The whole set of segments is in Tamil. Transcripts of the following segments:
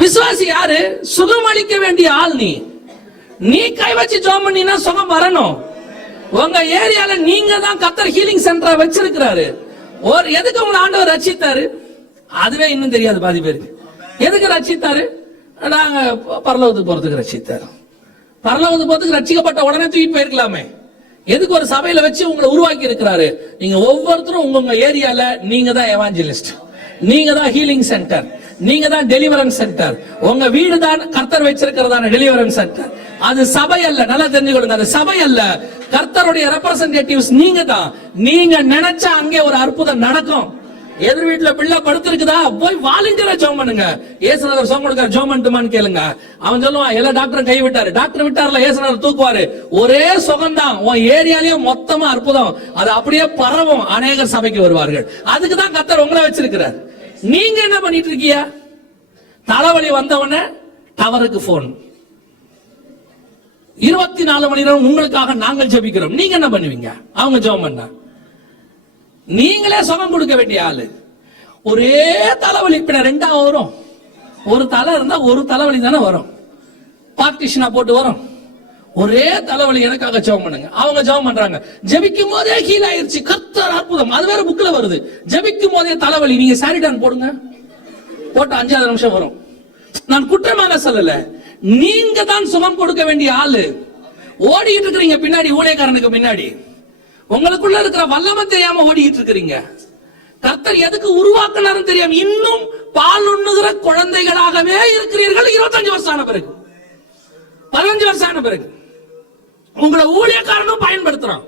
விசுவாசி யாரு? சுகம் அளிக்க வேண்டிய ஆள். நீ கை வச்சு ஜெபம் பண்ணினா சுகம் வரணும். உங்க ஏரியால நீங்க தான் கர்த்தர் ஹீலிங் சென்டரா வச்சிருக்கிறாரு. எதுக்கு உங்களை ஆண்டவர் ரட்சித்தாரு? அதுவே இன்னும் தெரியாது பாதி பேருக்கு. எதுக்கு ரட்சித்தாரு? நாங்க பரலோகத்துக்கு போறதுக்கு ரட்சித்தாரு. பரலோகத்துக்கு போறதுக்கு ரட்சிக்கப்பட்ட உடனே தூக்கி போயிருக்கலாமே. எதுக்கு ஒரு சபையில வச்சு உங்களை உருவாக்கி இருக்கிறாரு? நீங்க ஒவ்வொருத்தரும் உங்க ஏரியால நீங்க தான் எவாஞ்சலிஸ்ட், நீங்க தான் ஹீலிங் சென்டர், நீங்க தான் டெலிவரன்ஸ் சென்டர். உங்க வீடு தான் கர்த்தர் வச்சிருக்கிறதான டெலிவரன்ஸ் சென்டர். அது சபை அல்ல. நல்லா தெரிஞ்சுக்கொள்ளுங்க, அது சபை அல்ல. கர்த்தருடைய ரெப்ரசன்டேட்டிவ்ஸ் நீங்க தான். நீங்க நினைச்சா அங்கே ஒரு அற்புதம் நடக்கும். எதிர் வீட்டுல பிள்ளை படுத்திருக்குதா, போய் வாலண்டியரா ஜெபம் பண்ணுங்க. இயேசுநாதர் சுகம் கொடுக்காரு, ஜெபம் பண்ணுமான்னு கேளுங்க. அவன் சொல்லுவான், எல்லா டாக்டரும் கை விட்டாரு. டாக்டர் விட்டார்ல, இயேசுநாதர் தூக்குவாரு. ஒரே சுகம் தான், உன் ஏரியாலயே மொத்தமா அற்புதம். அது அப்படியே பரவும், அநேகர் சபைக்கு வருவார்கள். அதுக்கு தான் கர்த்தர் உங்களை வச்சிருக்கிறார். நீங்க என்ன பண்ணிட்டு இருக்கீங்க? தலைவலி வந்தவன டவருக்கு போன், 24 மணி நேரம் உங்களுக்காக நாங்கள் ஜெபிக்கிறோம். நீங்க என்ன பண்ணுவீங்க? அவங்க ஜெபம் பண்ண நீங்களே சுகம் கொடுக்க வேண்டிய ஆளு. ஒரே தலைவலி பின்ன ரெண்டா வரும். ஒரு தலை இருந்தா ஒரு தலைவலி தானே வரும், பார்ட்டிஷனா போட்டு வரும். ஒரே தலைவலி எனக்காக ஜெபம் பண்ணுங்க. அவங்க ஜெபம் பண்றாங்க, ஜெபிக்கும் போதே ஹீல் ஆயிருச்சு. கர்த்தர் அற்புதம். அது வேற புக்ல வருது. ஜெபிக்கும் போதே தலைவலி, நீங்க சாரிடான் போடுங்க, போட்டு 5 நிமிஷம் வரும். நான் குற்றமாக சொல்லல, நீங்க தான் சுகம் கொடுக்க வேண்டிய ஆளு. ஓடிட்டு இருக்கிறீங்க பின்னாடி, ஊழியக்காரனுக்கு பின்னாடி. உங்களுக்குள்ள இருக்கிற வல்லமை தெரியாம ஓடிட்டு இருக்கிறீங்க. கர்த்தர் எதுக்கு உருவாக்கினாரு தெரியாம இன்னும் பால் உண்ணுகிற குழந்தைகளாகவே இருக்கிறீர்கள். 25 வருஷம் ஆன பிறகு, 15 வருஷம் ஆன பிறகு உங்களை ஊழியக்காரனும் பயன்படுத்துறான்,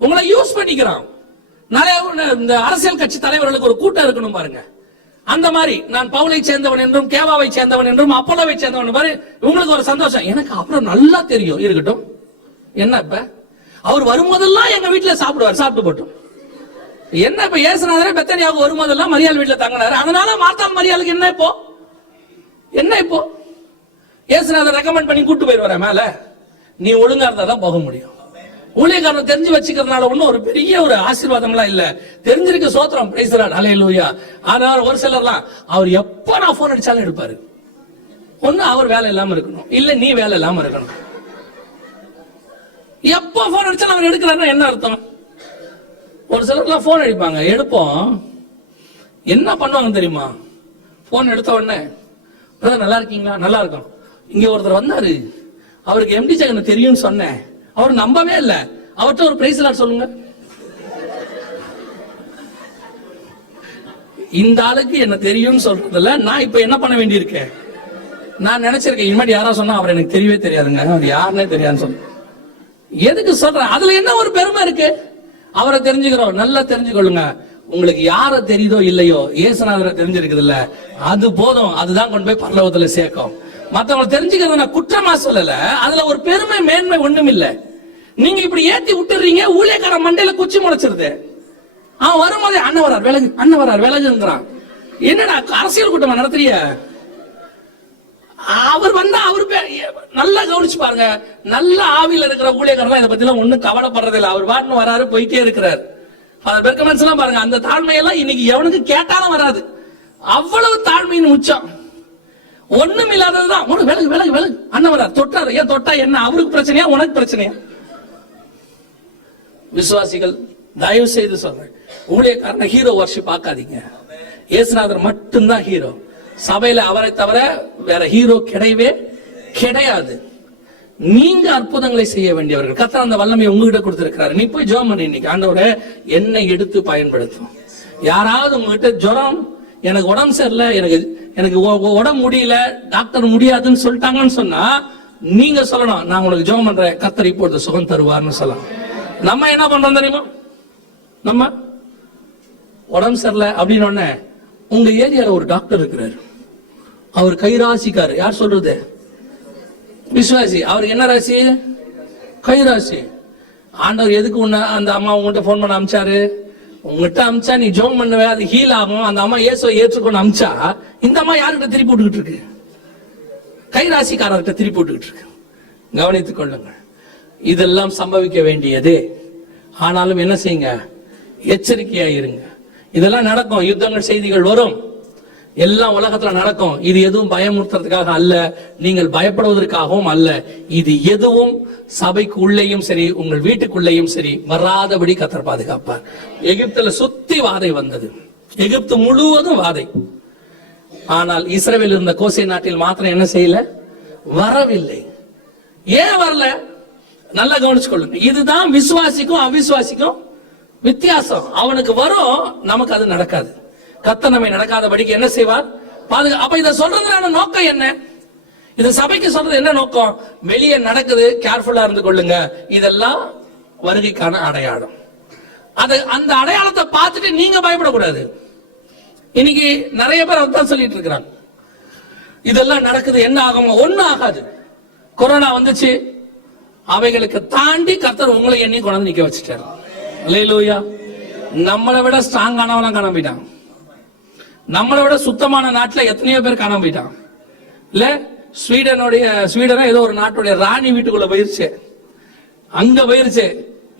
உங்களை யூஸ் பண்ணிக்கிறான். இந்த அரசியல் கட்சி தலைவர்களுக்கு ஒரு கூட்டம் இருக்கணும் பாருங்க. அந்த மாதிரி நான் பவுலை சேர்ந்தவன் என்றும், கேவாவை சேர்ந்தவன் என்றும், அப்போலோவை சேர்ந்தவன் பாரு. உங்களுக்கு ஒரு சந்தோஷம், எனக்கு அப்புறம் நல்லா தெரியும். இருக்கட்டும், என்ன இப்ப அவர் வரும்போதெல்லாம் எங்க வீட்டுல சாப்பிடுவார், சாப்பிட்டு போட்டோம். என்ன இப்ப இயேசுநாதரே பெத்தனியாவுக்கு வரும்போதெல்லாம் மரியாள் வீட்டுல தங்கினாரு. அதனால மார்த்தாள் மரியாளுக்கு என்ன இப்போ? என்ன இப்போ? இயேசுநாதர் ரெக்கமெண்ட் பண்ணி கூட்டு போயிருவார மேல. நீ ஒழுங்கா இருந்தா தான் போக முடியும். ஊழியக்காரன் தெரிஞ்சு வச்சுக்கிறதுனால ஒன்னும் ஒரு பெரிய ஒரு ஆசீர்வாதம் எல்லாம் இல்ல. தெரிஞ்சிருக்க சோத்திரம், பிரைஸ் தி லார்ட், ஹல்லேலூயா. ஆனால் ஒரு சிலர்லாம் அவர் எப்ப நான் போன் அடிச்சாலும் எடுப்பாரு. ஒண்ணு அவர் வேலை இல்லாம இருக்கணும், இல்ல நீ வேலை இல்லாம இருக்கணும். எப்ப போன் அடிச்சாலும் அவர் எடுக்கிறாருன்னா என்ன அர்த்தம்? ஒரு சிலர்லாம் போன் அடிப்பாங்க, எடுப்போம். என்ன பண்ணுவாங்க தெரியுமா? போன் எடுத்த உடனே, நல்லா இருக்கீங்களா? நல்லா இருக்கும். இங்க ஒருத்தர் வந்தாரு, அவருக்கு எம்டி ஜெகன் தெரியும்னு சொன்னேன். அவர் நம்பவே இல்ல. அவர்கிட்ட ஒரு பிரைஸ் லார்ட் சொல்லுங்க. இந்த ஆளுக்கு என்ன தெரியும்னு சொல்றதுல நான் இப்ப என்ன பண்ண வேண்டியிருக்கேன்? நான் நினைச்சிருக்கேன், இனிமேல் யாரா சொன்னா அவர் எனக்கு தெரியவே தெரியாதுங்க, அவர் யாருன்னே தெரியாதுன்னு சொல்ல. எதுக்கு சொல்றேன்? அதுல என்ன ஒரு பெருமை இருக்கு? அவரை தெரிஞ்சுக்கிறோம். நல்லா தெரிஞ்சுக்கொள்ளுங்க, உங்களுக்கு யார தெரியுதோ இல்லையோ, இயேசுநாதரை தெரிஞ்சிருக்குது இல்ல, அது போதும். அதுதான் கொண்டு போய் பரலோகத்துல சேர்க்கும். மத்தவங்களை தெரிஞ்சுக்கிறத நான் குற்றமா சொல்லல. அதுல ஒரு பெருமை மேன்மை ஒண்ணும் இல்ல. நீங்க இப்படி ஏத்தி விட்டுறீங்க, ஊழியக்கார மண்டையில குச்சி முளைச்சிருது. அவன் வரும்போதே அண்ணன் வரார் விலகு, அண்ணன் வரார் விலகுங்கிறான். என்னடா அரசியல் கூட்டமா நடத்துறிய? அவர் வந்தா அவரு நல்லா கவனிச்சு பாருங்க. நல்ல ஆவில இருக்கிற ஊழியக்காரலாம் இதை பத்தி எல்லாம் ஒண்ணும் கவலைப்படுறது இல்லை. அவர் பாட்டுன்னு வராரு, போயிட்டே இருக்கிறார். பெர்கமென்ஸ் எல்லாம் பாருங்க, அந்த தாழ்மையெல்லாம் இன்னைக்கு எவனுக்கு கேட்டாலும் வராது. அவ்வளவு தாழ்மையின் உச்சம். ஒண்ணும் இல்லாததுதான். விலகு விலகு விலகு, அண்ணன் வரார், தொட்டாரு. ஏன் தொட்டா என்ன? அவருக்கு பிரச்சனையா உனக்கு பிரச்சனையா? விசுவாசிகள் தயவு செய்து சொல்றேன், ஊழியக்காரனை ஹீரோ வர்ஷிப் ஆக்காதீங்க. இயேசுநாதர் மட்டும்தான் ஹீரோ. சபையில அவரை தவிர வேற ஹீரோ கிடையவே கிடையாது. நீங்க அற்புதங்களை செய்ய வேண்டியவர்கள். கர்த்தர் அந்த வல்லமையை உங்ககிட்ட கொடுத்திருக்கிறாரு. நீ போய் ஜெபம் பண்ணு இன்னைக்கு, ஆண்டவரே என்னை எடுத்து பயன்படுத்தும். யாராவது உங்ககிட்ட ஜுரம், எனக்கு உடம்பு சரியில்லை, எனக்கு உடம்பு முடியல, டாக்டர் முடியாதுன்னு சொல்லிட்டாங்கன்னு சொன்னா நீங்க சொல்லணும், நான் உங்களுக்கு ஜெபம் பண்றேன், கர்த்தர் இப்பொழுது சுகம் தருவார்னு சொல்லலாம். நம்ம என்ன பண்றோம் தெரியுமா? நம்ம உடம்பு சரியில்லை அப்படின்னு உடனே உங்க ஏரியால ஒரு டாக்டர் இருக்கிறாரு, அவர் கைராசிக்காரு. யார் சொல்றது? விசுவாசி. அவருக்கு என்ன ராசி? கைராசி. ஆண்டவர் எதுக்கு உன்ன அந்த அம்மா உங்ககிட்ட போன் பண்ண அமிச்சாரு? உங்ககிட்ட அமிச்சா நீ ஜோம் பண்ணுவே, அது ஹீல் ஆகும். அந்த அம்மா இயேசுவை ஏற்றுக்கொண்டு அமிச்சா இந்த அம்மா யாருக்கிட்ட திருப்பி விட்டுக்கிட்டு இருக்கு? கைராசிக்காரர்கிட்ட திருப்பி விட்டுக்கிட்டு இருக்கு. கவனித்துக் கொள்ளுங்கள், இதெல்லாம் சம்பவிக்க வேண்டியதே. ஆனாலும் என்ன செய்யுங்க? எச்சரிக்கையா இருங்க. இதெல்லாம் நடக்கும். யுத்தங்கள் செய்திகள் வரும். எல்லாம் உலகத்துல நடக்கும். இது எதுவும் பயமுறுத்துறதுக்காக அல்ல, நீங்கள் பயப்படுவதற்காகவும் அல்ல. இது எதுவும் சபைக்கு உள்ளேயும் சரி, உங்கள் வீட்டுக்குள்ளேயும் சரி வராதபடி கர்த்தர் பாதுகாப்பார். எகிப்துல சுத்தி வாதை வந்தது, எகிப்து முழுவதும் வாதை. ஆனால் இஸ்ரவேல் இருந்த கோசே நாட்டில் மாத்திரம் என்ன செய்யல, வரவில்லை. ஏன் வரல? நல்லா கவனிச்சு கொள்ளுங்க. இதுதான் விசுவாசிக்கும் அவிசுவாசிக்கும் வித்தியாசம். அவனுக்கு வரும், நமக்கு அது நடக்காது. கர்த்தர் நம்மை நடக்காதபடிக்கு என்ன செய்வார்? அப்ப இதை சொல்றதுனால நோக்கம் என்ன? இது சபைக்கு சொல்றது என்ன நோக்கம்? வெளியே நடக்குது, கேர்ஃபுல்லா இருந்து கொள்ளுங்க, இதெல்லாம் வருகைக்கான அடையாளம். அந்த அடையாளத்தை பார்த்துட்டு நீங்க பயப்படக்கூடாது. இன்னைக்கு நிறைய பேர் அதான் சொல்லிட்டு இருக்கிறாங்க, இதெல்லாம் நடக்குது என்ன ஆகும்? ஒண்ணும் ஆகாது. கொரோனா வந்துச்சு, அவைகளுக்கு தாண்டி கர்த்தர் உங்களை எண்ணி கொண்டு நிக்க வச்சுட்டாரு. அல்லேலூயா. நம்மளை விட ஸ்ட்ராங்கானவெல்லாம் காணாம போயிட்டான். நம்மளை விட சுத்தமான நாட்டுல எத்தனையோ பேர் காணாம போயிட்டான். இல்ல, ஸ்வீடனா ஏதோ ஒரு நாட்டுடைய ராணி வீட்டுக்குள்ள போயிருச்சு, அங்க போயிருச்சு.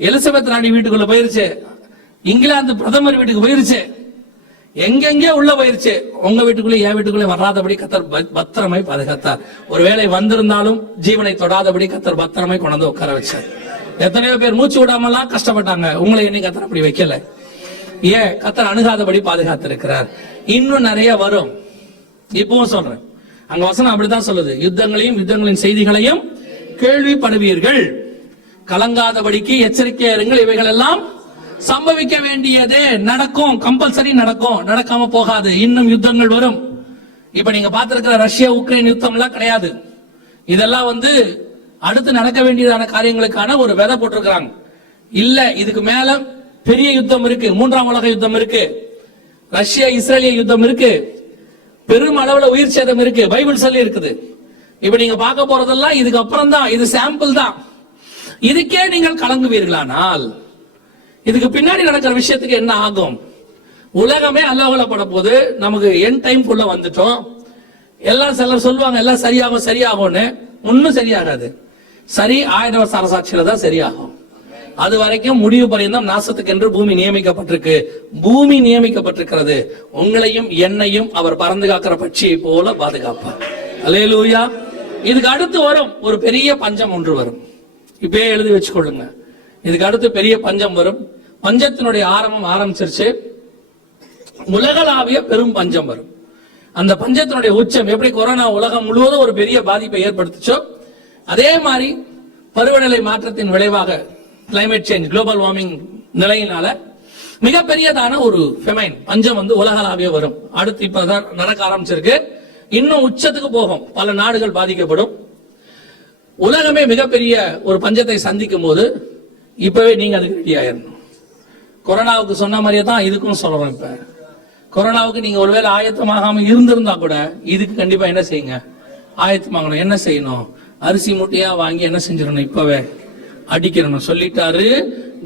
எலிசபெத் ராணி வீட்டுக்குள்ள போயிருச்சு, இங்கிலாந்து பிரதமர் வீட்டுக்கு போயிருச்சு, எங்கெங்கே உள்ள போயிருச்சு. உங்க வீட்டுக்குள்ளே என் வீட்டுக்குள்ளே வராதபடி கர்த்தர் பத்திரமை பாதுகாத்தார். ஒருவேளை வந்திருந்தாலும் ஜீவனை தொடாதபடி கர்த்தர் பத்திரமை கொண்டு உட்கார வச்சார். எத்தனையோ பேர் மூச்சு விடாமலாம் கஷ்டப்பட்டாங்க, உங்களை என்ன கர்த்தர் அப்படி வைக்கல. ஏன்? கர்த்தர் அணுகாதபடி பாதுகாத்திருக்கிறார். இன்னும் நிறைய வரும். இப்பவும் சொல்றேன், அங்க வசனம் அப்படித்தான் சொல்லுது, யுத்தங்களையும் யுத்தங்களின் செய்திகளையும் கேள்விப்படுவீர்கள், கலங்காதபடிக்கு எச்சரிக்கையா இருங்கள், இவைகள் எல்லாம் சம்பவிக்க வேண்டியதே, நடக்கும், கம்பல்சரி நடக்கும், நடக்காம போகாது. இன்னும் யுத்தங்கள் வரும். இப்ப நீங்க பார்த்திருக்கிற ரஷ்யா உக்ரைன் யுத்தம் எல்லாம் கிடையாது. இதெல்லாம் அடுத்து நடக்க வேண்டியதான காரியங்களுக்கான ஒரு விதை போட்டிருக்கிறாங்க. இல்ல, இதுக்கு மேல பெரிய யுத்தம் இருக்கு, 3ஆம் உலக யுத்தம் இருக்கு, ரஷ்யா இஸ்ரேலிய யுத்தம் இருக்கு, பெரும் அளவுல உயிர் சேதம் இருக்கு, பைபிள் சொல்லி இருக்குது. இப்ப நீங்க பார்க்க போறதெல்லாம் இதுக்கு அப்புறம் தான், இது சாம்பிள் தான். இதுக்கே நீங்கள் கலங்குவீர்களானால் இதுக்கு பின்னாடி நடக்கிற விஷயத்துக்கு என்ன ஆகும்? உலகமே அல்லோகலப்பட போது, நமக்கு என் டைம் குள்ள வந்துட்டோம். எல்லாம் சிலர் சொல்லுவாங்க எல்லாம் சரியாகும் சரியாகும்னு. ஒன்னும் சரியாகாது. சரி, 1000 வருஷ அரசாட்சியில தான் சரியாகும். அது வரைக்கும் முடிவு பரியந்தம் நாசத்துக்கு என்று பூமி நியமிக்கப்பட்டிருக்கு. பூமி நியமிக்கப்பட்டிருக்கிறது. உங்களையும் என்னையும் அவர் பறந்து காக்கிற பட்சியை போல பாதுகாப்பார். அல்லேலூயா. இதுக்கு அடுத்து வரும் ஒரு பெரிய பஞ்சம் ஒன்று வரும். இப்பயே எழுதி வச்சுக்கொள்ளுங்க. இதுக்கு அடுத்து பெரிய பஞ்சம் வரும். பஞ்சத்தினுடைய ஆரம்பிச்சிருச்சு. உலகளாவிய பெரும் பஞ்சம் வரும். அந்த பஞ்சத்தினுடைய உச்சம் எப்படி கொரோனா உலகம் முழுவதும் ஒரு பெரிய பாதிப்பை ஏற்படுத்துச்சோ, அதே மாதிரி பருவநிலை மாற்றத்தின் விளைவாக கிளைமேட் சேஞ்ச், குளோபல் வார்மிங் நிலையினால மிகப்பெரியதான ஒரு ஃபெமைன் பஞ்சம் உலகளாவிய வரும். அடுத்து இப்பதான் நடக்க ஆரம்பிச்சிருக்கு. இன்னும் உச்சத்துக்கு போகும். பல நாடுகள் பாதிக்கப்படும். உலகமே மிகப்பெரிய ஒரு பஞ்சத்தை சந்திக்கும் போது இப்பவே நீங்க அதுக்கு ரெடி ஆயிடணும். கொரோனாவுக்கு சொன்ன மாதிரியே தான் இதுக்கும் சொல்றோம். இப்ப கொரோனாவுக்கு நீங்க ஒருவேளை ஆயத்தமாகாம இருந்திருந்தா கூட இதுக்கு கண்டிப்பா என்ன செய்யுங்க, ஆயத்தமாகணும். என்ன செய்யணும்? அரிசி மூட்டையா வாங்கி என்ன செஞ்சிடணும், இப்பவே அடிக்கிறணும் சொல்லிட்டாரு.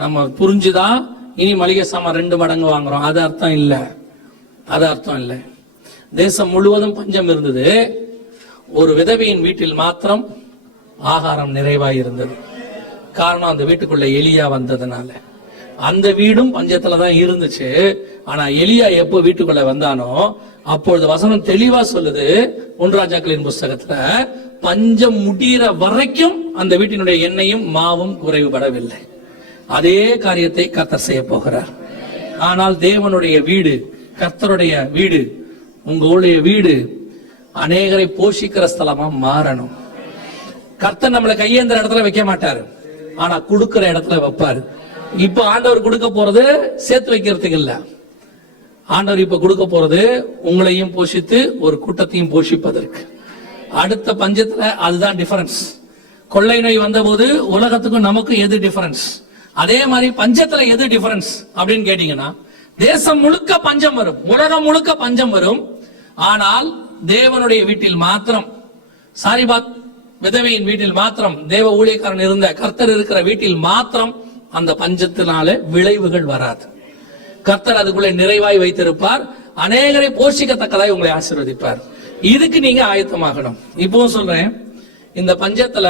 நம்ம புரிஞ்சுதா? இனி மளிகை சாமான் 2 மடங்கு வாங்குறோம். அது அர்த்தம் இல்ல, அது அர்த்தம் இல்ல. தேசம் முழுவதும் பஞ்சம் இருந்தது. ஒரு விதவையின் வீட்டில் மாத்திரம் ஆகாரம் நிறைவாய் இருந்தது. காரணம், அந்த வீட்டுக்குள்ள எலியா வந்ததுனால. அந்த வீடும் பஞ்சத்துல தான் இருந்துச்சு. ஆனா எலியா எப்போ வீட்டுக்குள்ள வந்தானோ அப்பொழுது வசனம் தெளிவா சொல்லுது, 1 ராஜாக்களின் புஸ்தகத்துல, பஞ்சம் முடிகிற வரைக்கும் அந்த வீட்டினுடைய எண்ணெயும் மாவும் குறைவுபடவில்லை. அதே காரியத்தை கர்த்தர் செய்ய போகிறார். ஆனால் தேவனுடைய வீடு, கர்த்தருடைய வீடு, உங்களுடைய வீடு அநேகரை போஷிக்கிற ஸ்தலமா மாறணும். கர்த்தர் நம்மளை கையேந்திர இடத்துல வைக்க மாட்டாரு, ஆனா கொடுக்கிற இடத்துல வைப்பாரு. இப்ப ஆண்டவர் கொடுக்க போறது சேர்த்து வைக்கிறதுக்கு இல்ல. ஆண்டவர் இப்ப கொடுக்க போறது உங்களையும் போஷித்து ஒரு கூட்டத்தையும் போஷிப்பதற்கு. அடுத்த பஞ்சத்துல அதுதான் டிஃபரன்ஸ். கொள்ளை நோய் வந்த போது உலகத்துக்கும் நமக்கும் எது டிஃபரன்ஸ்? அதே மாதிரி பஞ்சத்துல எது டிஃபரன்ஸ் அப்படின்னு கேட்டீங்கன்னா, தேசம் முழுக்க பஞ்சம் வரும், உலகம் முழுக்க பஞ்சம் வரும். ஆனால் தேவனுடைய வீட்டில் மாத்திரம், சாரிபாத் விதவையின் வீட்டில் மாத்திரம், தேவ ஊழியக்காரன் இருந்த கர்த்தர் இருக்கிற வீட்டில் மாத்திரம் அந்த பஞ்சத்தினால விளைவுகள் வராது. கர்த்தர் அதுக்குள்ளே நிறைவாய் வைத்திருப்பார். அநேகரை போஷிக்கத்தக்கதாய் உங்களை ஆசீர்வதிப்பார். இதுக்கு நீங்க ஆயத்தமாகணும். இப்பவும் சொல்றேன், இந்த பஞ்சத்துல,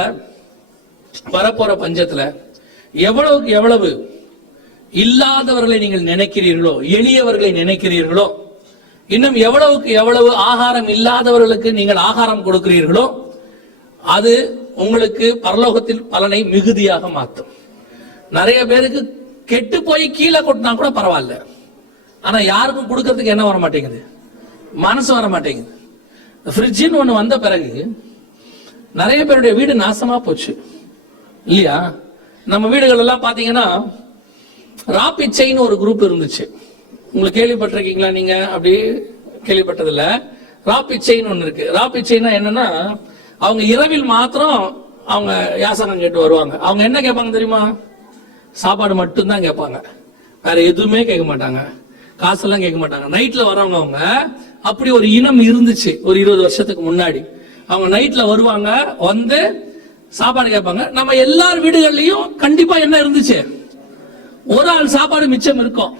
வரப்போற பஞ்சத்துல எவ்வளவுக்கு எவ்வளவு இல்லாதவர்களை நீங்கள் நினைக்கிறீர்களோ, எளியவர்களை நினைக்கிறீர்களோ, இன்னும் எவ்வளவுக்கு எவ்வளவு ஆகாரம் இல்லாதவர்களுக்கு நீங்கள் ஆகாரம் கொடுக்கிறீர்களோ அது உங்களுக்கு பரலோகத்தில் பலனை மிகுதியாக மாற்றும். நிறைய பேருக்கு கெட்டு போய் கீழே கொட்டினா கூட பரவாயில்ல, ஆனா யாருக்கும் கொடுக்கறதுக்கு என்ன வர மாட்டேங்குது, மனசு வர மாட்டேங்குது. ஃப்ரிட்ஜின்னு ஒண்ணு வந்த பிறகு நிறைய பேருடைய வீடு நாசமா போச்சு இல்லையா? நம்ம வீடுகள் எல்லாம் பாத்தீங்கன்னா ராபிட் செயின் ஒரு குரூப் இருந்துச்சு. உங்களுக்கு கேள்விப்பட்டிருக்கீங்களா? நீங்க அப்படி கேள்விப்பட்டதில்ல. ராபிட் செயின் ஒண்ணு இருக்கு. ராபிட் செயின்னா என்னன்னா, அவங்க இரவில் மாத்திரம் அவங்க யாசகம் கேட்டு வருவாங்க. அவங்க என்ன கேட்பாங்க தெரியுமா? சாப்பாடு மட்டும்தான் கேட்பாங்க, வேற எதுவுமே கேட்க மாட்டாங்க, காசெல்லாம் கேட்க மாட்டாங்க. நைட்ல வரவங்க அவங்க அப்படி ஒரு இனம் இருந்துச்சு ஒரு 20 வருஷத்துக்கு முன்னாடி. அவங்க நைட்ல வருவாங்க, வந்து சாப்பாடு கேட்பாங்க. நம்ம எல்லார் வீடுகள்லயும் கண்டிப்பா என்ன இருந்துச்சு, ஒரு ஆள் சாப்பாடு மிச்சம் இருக்கும்.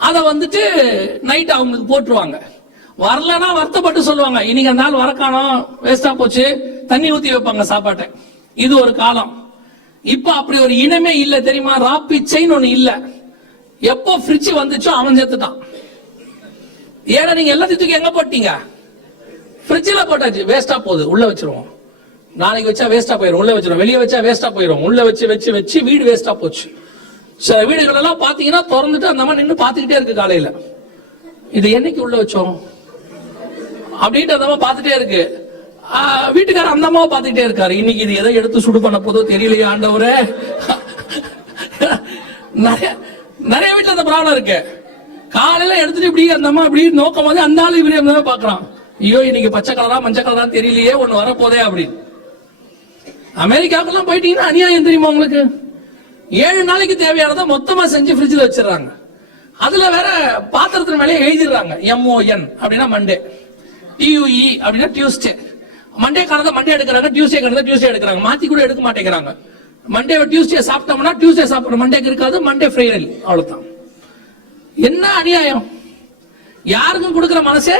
அதை வந்துட்டு நைட் அவங்களுக்கு போட்டுருவாங்க. வரலன்னா வருத்தப்பட்டு சொல்லுவாங்க, இன்னைக்கு அந்த நாள் வரக்கானோம், வேஸ்டா போச்சு, தண்ணி ஊத்தி வைப்பாங்க சாப்பாட்டை. இது ஒரு காலம். இப்ப அப்படி ஒரு இனமே இல்ல தெரியுமா? ராபிட் செயின் ஒண்ணு இல்ல. எப்போ ஃப்ரிட்ஜ் வந்துச்சோ அவன் செத்துட்டான். ஏன்னா நீங்க எல்லாத்தையும் தூக்கி எங்க போட்டீங்க? ஃப்ரிட்ஜில் போட்டாச்சு. வேஸ்டா போகுது, உள்ள வச்சிருவோம். நாளைக்கு வச்சா வேஸ்டா போயிடும், உள்ள வச்சிருவோம். வெளியே வச்சா வேஸ்டா போயிடும், உள்ள வச்சு வச்சு வச்சு வீடு வேஸ்டா போச்சு. சில வீடுகள் எல்லாம் பாத்தீங்கன்னா திறந்துட்டு அந்த மாதிரி நின்று பாத்துக்கிட்டே இருக்கு. காலையில இது என்னைக்கு உள்ள வச்சோம் அப்படின்ட்டு அந்த அம்மா பாத்துட்டே இருக்கு. வீட்டுக்காரர் அந்த அம்மாவை பாத்துக்கிட்டே இருக்காரு. இன்னைக்கு இது எதை எடுத்து சுடு பண்ண போதோ தெரியலையா ஆண்டவரே. நிறைய வீட்டுல அந்த ப்ராப்ளம் இருக்கு. காலையில எடுத்துட்டு இப்படி அந்த அம்மா இப்படி நோக்கம் போது அந்த ஆளு இப்படி பாக்குறான். ஐயோ இன்னைக்கு பச்சை கலரா மஞ்சள் கலரா தெரியலையே, ஒண்ணு வரப்போதே அப்படின்னு. அமெரிக்காவுக்கெல்லாம் போயிட்டீங்கன்னா அநியாயம் தெரியுமா உங்களுக்கு? 7 நாளைக்கு தேவையானதை மொத்தமா செஞ்சு ஃப்ரிட்ஜில் வச்சிடறாங்க. அதுல வேற பாத்திரத்தின் மேலே எழுதிடுறாங்க MON அப்படின்னா மண்டே, TUE அப்படின்னா டியூஸ்டே. மண்டே காலத்தை மண்டே எடுக்கிறாங்க, டியூஸ்டே காலத்தை டியூஸ்டே எடுக்கிறாங்க. மாத்தி கூட எடுக்க மாட்டேங்கிறாங்க. மண்டே டியூஸ்டே சாப்பிட்டோம்னா டியூஸ்டே சாப்பிடணும், மண்டேக்கு இருக்காது, மண்டே ஃப்ரைடே. அவ்வளவுதான். என்ன அநியாயம்! யாருக்கும் கொடுக்கிற மனசே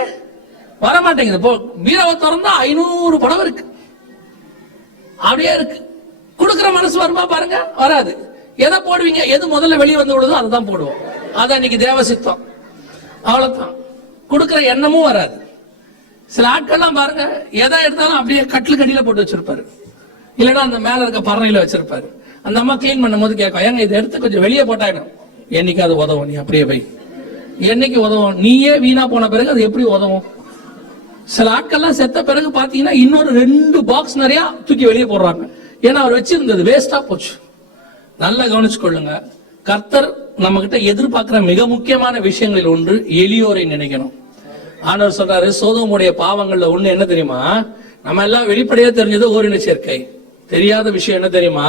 வர மாட்டேங்குது. இப்போ பீரவை திறந்தா 500 படம் இருக்கு, அப்படியே இருக்கு. கொடுக்கிற மனசு வருமா பாருங்க? வராது. எதை போடுவீங்க? எது முதல்ல வெளியே வந்து விடுதோ அதுதான் போடுவோம். அதான் இன்னைக்கு தேவசித்தம். அவ்வளவுதான். கொடுக்கிற எண்ணமும் வராது. சில ஆட்கள்லாம் பாருங்க, எதை எடுத்தாலும் அப்படியே கட்டில் கடியில போட்டு வச்சிருப்பாரு, இல்லைன்னா அந்த மேல இருக்க பறனையில வச்சிருப்பாரு. அந்த அம்மா கிளீன் பண்ணும் போது கேட்கும், ஏங்க இதை எடுத்து கொஞ்சம் வெளியே போட்டாயிடும். என்னைக்கு அது உதவும்? நீ அப்படியே போய் என்னைக்கு உதவும்? நீயே வீணா போன பிறகு அது எப்படி உதவும்? சில ஆட்கள்லாம் செத்த பிறகு பாத்தீங்கன்னா இன்னொரு 2 பாக்ஸ் நிறைய தூக்கி வெளியே போடுறாங்க. ஏன்னா அவர் வச்சிருந்தது வேஸ்டா போச்சு. நல்லா கவனிச்சுக்கொள்ளுங்க. கர்த்தர் நம்ம கிட்ட எதிர்பார்க்கிற மிக முக்கியமான விஷயங்களில் ஒன்று எளியோரை நினைக்கணும். ஆண்டவர் சொல்றாரு, சோதோமுடைய பாவங்கள்ல ஒண்ணு என்ன தெரியுமா? நம்ம எல்லாம் வெளிப்படையா தெரிஞ்சது ஓரின சேர்க்கை. தெரியாத விஷயம் என்ன தெரியுமா?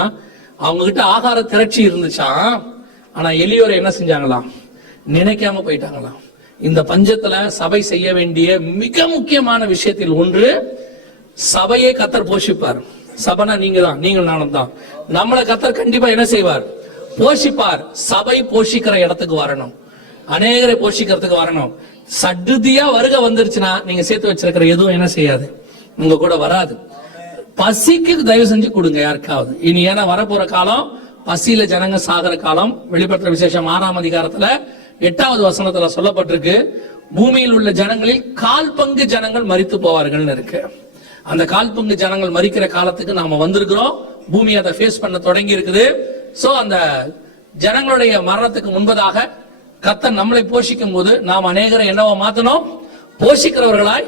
அவங்க கிட்ட ஆகார திரட்சி இருந்துச்சாம், ஆனா எளியோரை என்ன செஞ்சாங்களாம்? நினைக்காம போயிட்டாங்களாம். இந்த பஞ்சத்துல சபை செய்ய வேண்டிய மிக முக்கியமான விஷயத்தில் ஒன்று, சபையை கர்த்தர் போஷிப்பார். சபைனா நீங்க தான், நீங்கள் நானும் தான். நம்மளை கர்த்தர் கண்டிப்பா என்ன செய்வார்? போஷிப்பார். சபை போஷிக்கிற இடத்துக்கு வரணும், அநேகரை போஷிக்கிறதுக்கு வரணும். சடுதியா வருகை வந்துருச்சுன்னா நீங்க சேர்த்து வச்சிருக்கிற எதுவும் என்ன செய்யாது, உங்க கூட வராது. பசிக்கு தயவு செஞ்சு கொடுங்க யாருக்காவது. இனி ஏன்னா வரப்போற காலம் பசியில ஜனங்க சாகர காலம். வெளிப்படுத்துற விசேஷம் 6ஆம் அதிகாரத்துல 8வது வசனத்துல சொல்லப்பட்டிருக்கு, பூமியில் உள்ள ஜனங்களில் 1/4 பங்கு ஜனங்கள் மரித்து போவார்கள் இருக்கு. அந்த 1/4 பங்கு ஜனங்கள் மரிக்கிற காலத்துக்கு நாம வந்திருக்கிறோம். பூமி அதை ஃபேஸ் பண்ண தொடங்கி இருக்குது. சோ அந்த ஜனங்களுடைய மரணத்துக்கு முன்பதாக கர்த்தர் நம்மளை போஷிக்கும் போது நாம் அநேகரை என்னவோ மாத்தணும், போஷிக்கிறவர்களாய்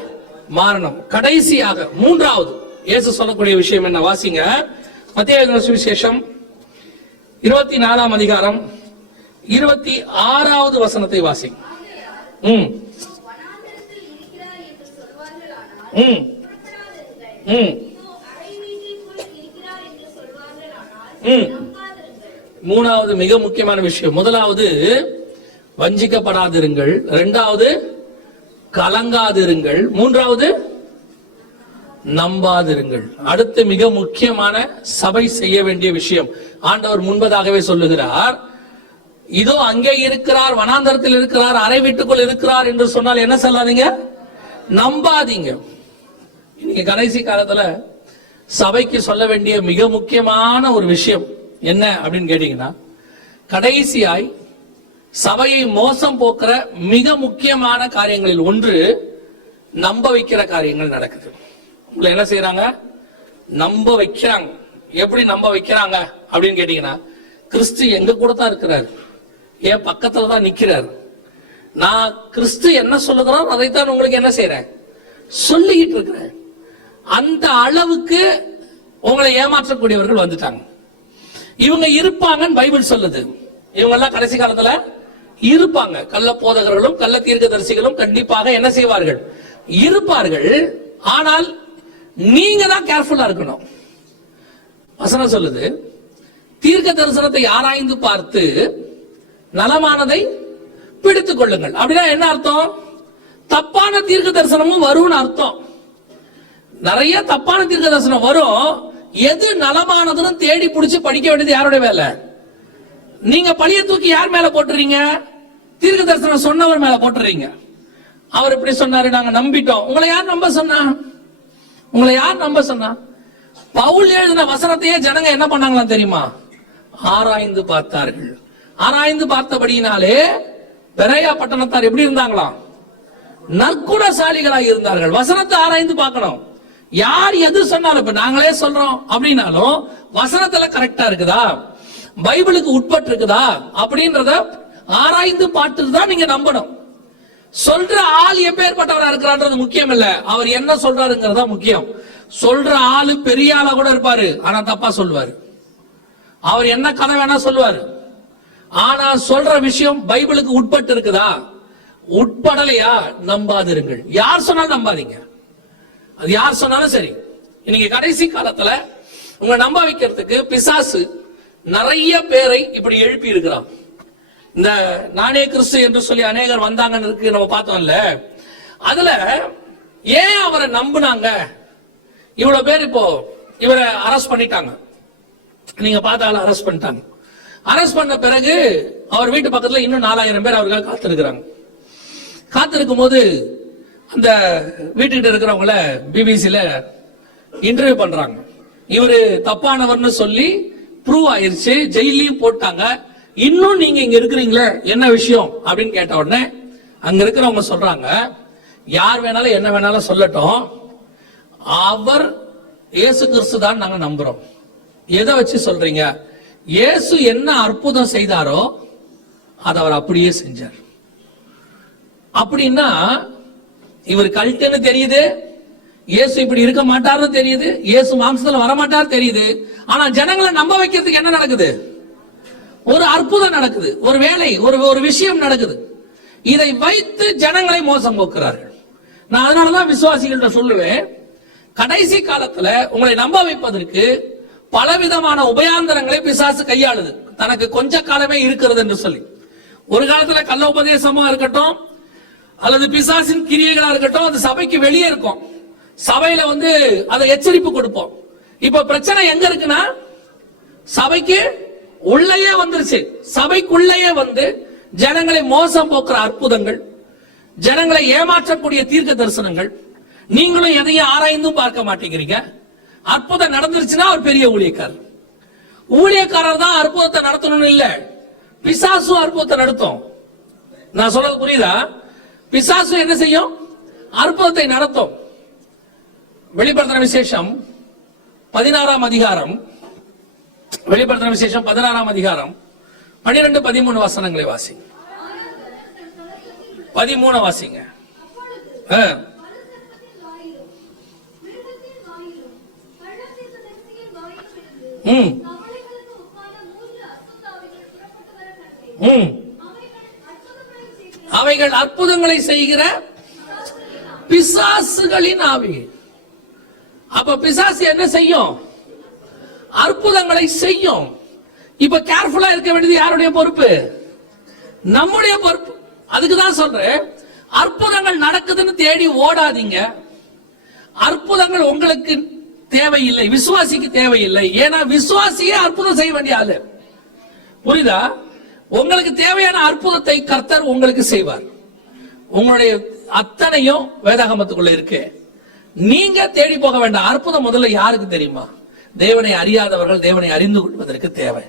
மாறணும். கடைசியாக 3வது இயேசு சொல்லக்கூடிய விஷயம் என்ன? வாசிங்க, மத்தேயு சுவிசேஷம் 24ஆம் அதிகாரம் 26வது வசனத்தை வாசிங்க. மூணாவது மிக முக்கியமான விஷயம். முதலாவது வஞ்சிக்கப்படாதிருங்கள், 2வது கலங்காதிருங்கள், 3வது நம்பாதிருங்கள். அடுத்து மிக முக்கியமான சபை செய்ய வேண்டிய விஷயம் ஆண்டவர் முன்பதாகவே சொல்லுகிறார். இதோ அங்கே இருக்கிறார், வனாந்தரத்தில் இருக்கிறார், அறை வீட்டுக்குள் இருக்கிறார் என்று சொன்னால் என்ன சொல்லாதீங்க, நம்பாதீங்க. இன்னைக்கு கடைசி காலத்துல சபைக்கு சொல்ல வேண்டிய மிக முக்கியமான ஒரு விஷயம் என்ன அப்படின்னு கேட்டீங்கன்னா, கடைசியாய் சபையை மோசம் போக்குற மிக முக்கியமான காரியங்களில் ஒன்று நம்ப வைக்கிற காரியங்கள் நடக்குது. உங்களை என்ன செய்யறாங்க? நம்ப வைக்கிறாங்க. எப்படி நம்ப வைக்கிறாங்க அப்படின்னு கேட்டீங்கன்னா, கிறிஸ்து எங்க கூட தான் இருக்கிறார், என் பக்கத்துல தான் நிக்கிறார், நான் கிறிஸ்து என்ன சொல்லுகிறோம் அதைத்தான் உங்களுக்கு என்ன செய்யறேன், சொல்லிக்கிட்டு இருக்கிறேன். அந்த அளவுக்கு உங்களை ஏமாற்றக்கூடியவர்கள் வந்துட்டாங்க. இவங்க இருப்பாங்கன்னு பைபிள் சொல்லுது. இவங்க எல்லாம் கடைசி காலத்துல இருப்பாங்க. கள்ள போதகர்களும் கள்ள தீர்க்கதரிசிகளும் கண்டிப்பாக என்ன செய்வார்கள், இருப்பார்கள். ஆனால் நீங்க தான் கேர்ஃபுல்லா இருக்கணும். வசனம் சொல்லுது, தீர்க்க தரிசனத்தை ஆராய்ந்து பார்த்து நலமானதை பிடித்துக் கொள்ளுங்கள். அப்படின்னா என்ன அர்த்தம்? தப்பான தீர்க்க தரிசனமும் வரும்னு அர்த்தம். நிறைய தப்பான தீர்க்க தரிசனம் வரும். எது நலமானதுன்னு தேடி பிடிச்சு படிக்க வேண்டியது யாருடைய வேலை? நீங்க பழிய தூக்கி யார் மேல போட்டுறீங்க? தீர்க்க தரிசனம் சொன்னவர் மேல போட்டுறீங்க. அவர் இப்படி சொன்னாரு, நாங்க நம்பிட்டோம். உங்களை யார் நம்ப சொன்னா? உங்களை யார் நம்ப சொன்னா? பவுல் எழுதின வசனத்தையே ஜனங்க என்ன பண்ணாங்களாம் தெரியுமா? ஆராய்ந்து பார்த்தார்கள். ஆராய்ந்து பார்த்தபடியினாலே பெரேயா பட்டணத்தார் எப்படி இருந்தாங்களாம்? நற்குணசாலிகளாக இருந்தார்கள். வசனத்தை ஆராய்ந்து பார்க்கணும். யார் எது சொன்னாலும், இப்ப நாங்களே சொல்றோம் அப்படின்னாலும் வசனத்துல கரெக்டா இருக்குதா, பைபிளுக்கு உட்பட்டு இருக்குதா அப்படின்றத ஆராய்ந்து பார்த்துட்டு தான் நீங்க நம்பணும். சொல்ற ஆள் எப்பேற்பட்டவரா இருக்கிறான்றது முக்கியம் இல்ல, அவர் என்ன சொல்றாருங்கிறதா முக்கியம். சொல்ற ஆளு பெரிய ஆளா கூட இருப்பாரு, ஆனா தப்பா சொல்லுவாரு. அவர் என்ன கதை வேணா சொல்லுவாரு, ஆனா சொல்ற விஷயம் பைபிளுக்கு உட்பட்டு இருக்குதா, உட்படலையா நம்பாதிருங்கள். யார் சொன்னாலும் நம்பாதீங்க. அது யார் சொன்னாலும் சரி. இன்னைக்கு கடைசி காலத்துல உங்க நம்ப வைக்கிறதுக்கு பிசாசு நிறைய பேரை இப்படி எழுப்பி இருக்கிறான். இந்த நானே கிறிஸ்து என்று சொல்லி அநேகர் வந்தாங்கன்னு இருக்கு, நம்ம பார்த்தோம்ல. அதுல ஏன் அவரை நம்புனாங்க? இவ்வளவு பேர் இப்போ இவரை அரெஸ்ட் பண்ணிட்டாங்க. நீங்க பார்த்தாலும் அரெஸ்ட் பண்ணிட்டாங்க. அரெஸ்ட் பண்ண பிறகு அவர் வீட்டு பக்கத்துல இன்னும் 4000 பேர் அவருக்காக காத்திருக்கிறாங்க. காத்திருக்கும் போது அந்த வீட்டுக்கிட்ட இருக்கிறவங்கள பிபிசில இன்டர்வியூ பண்றாங்க. இவரு தப்பானவர்னு சொல்லி ப்ரூவ் ஆயிருச்சு, ஜெயிலையும் போட்டாங்க. இன்னும் நீங்க இங்க இருக்கிறீங்களே, என்ன விஷயம் அப்படின்னு கேட்ட உடனே அங்க இருக்கிறவங்க சொல்றாங்க, யார் வேணாலும் என்ன வேணாலும் சொல்லட்டும், அவர் இயேசு கிறிஸ்து தான் நாங்க நம்புறோம். எதை வச்சு சொல்றீங்க? இயேசு என்ன அற்புதம் செய்தாரோ அதை அவர் அப்படியே செஞ்சார். அப்படின்னா இவர் கல்ட்டுன்னு தெரியுது, இயேசு இப்படி இருக்க மாட்டாருன்னு தெரியுது, இயேசு மாம்சத்துல வரமாட்டார் தெரியுது. ஆனா ஜனங்களை நம்ப வைக்கிறதுக்கு என்ன நடக்குது? ஒரு அற்புதம் நடக்குது, ஒரு வேலை, ஒரு விஷயம் நடக்குது. இதை வைத்து ஜனங்களை மோசம் போக்குறார்கள். நான் அதனாலதான் விசுவாசிகள்கிட்ட சொல்லுவேன், கடைசி காலத்துல உங்களை நம்ப வைப்பதற்கு பலவிதமான உபயாந்தரங்களை பிசாசு கையாளுது. தனக்கு கொஞ்ச காலமே இருக்கிறது என்று சொல்லி, ஒரு காலத்துல கள்ள உபதேசமா இருக்கட்டும் அல்லது பிசாசின் கிரியைகளா இருக்கட்டும், அது சபைக்கு வெளியே இருக்கும். சபையில அதை எச்சரிப்பு கொடுப்போம். இப்ப பிரச்சனை எங்க இருக்குன்னா, சபைக்கு உள்ளேயே வந்துருச்சு. சபைக்குள்ளேயே ஜனங்களை மோசம் போக்குற அற்புதங்கள், ஜனங்களை ஏமாற்றக்கூடிய தீர்க்க தரிசனங்கள். நீங்களும் எதையும் ஆராய்ந்தும் பார்க்க மாட்டேங்கிறீங்க. அற்புதம் நடந்துருச்சுன்னா அவர் பெரிய ஊழியக்காரர். ஊழியக்காரர் தான் அற்புதத்தை நடத்தணும்னு இல்ல, பிசாசு அற்புதத்தை நடத்தும். நான் சொல்றது புரியுதா? பிசாசு என்ன செய்யும்? அற்புதத்தை நடத்தும். வெளிப்படுத்தின விசேஷம் 16ஆம் அதிகாரம், வெளிப்படுத்தின விசேஷம் 16ஆம் அதிகாரம் 12, 13 வசனங்களை வாசி. 13 வாசிங்க. அவைகள் அற்புதங்களை செய்கிற பிசாசுகளின் ஆவி. அப்ப பிசாசு என்ன செய்யும்? அற்புதங்களை செய்யும். இப்ப கேர்ஃபுல்லா இருக்க வேண்டியது யாருடைய பொறுப்பு? நம்முடைய பொறுப்பு. அதுக்குதான் சொல்றேன், அற்புதங்கள் நடக்குதுன்னு தேடி ஓடாதீங்க. அற்புதங்கள் உங்களுக்கு தேவையில்லை, விசுவாசிக்கு தேவையில்லை. ஏன்னா விசுவாசியே அற்புதம் செய்ய வேண்டிய ஆளு. புரியுதா? உங்களுக்கு தேவையான அற்புதத்தை கர்த்தர் உங்களுக்கு செய்வார். உங்களுடைய அத்தனையும் வேதாகமத்துக்குள்ள இருக்கு. நீங்க தேடி போக வேண்டாம். அற்புதம் முதல்ல யாருக்கு தெரியுமா? தேவனை அறியாதவர்கள் தேவனை அறிந்து கொள்வதற்கு தேவை.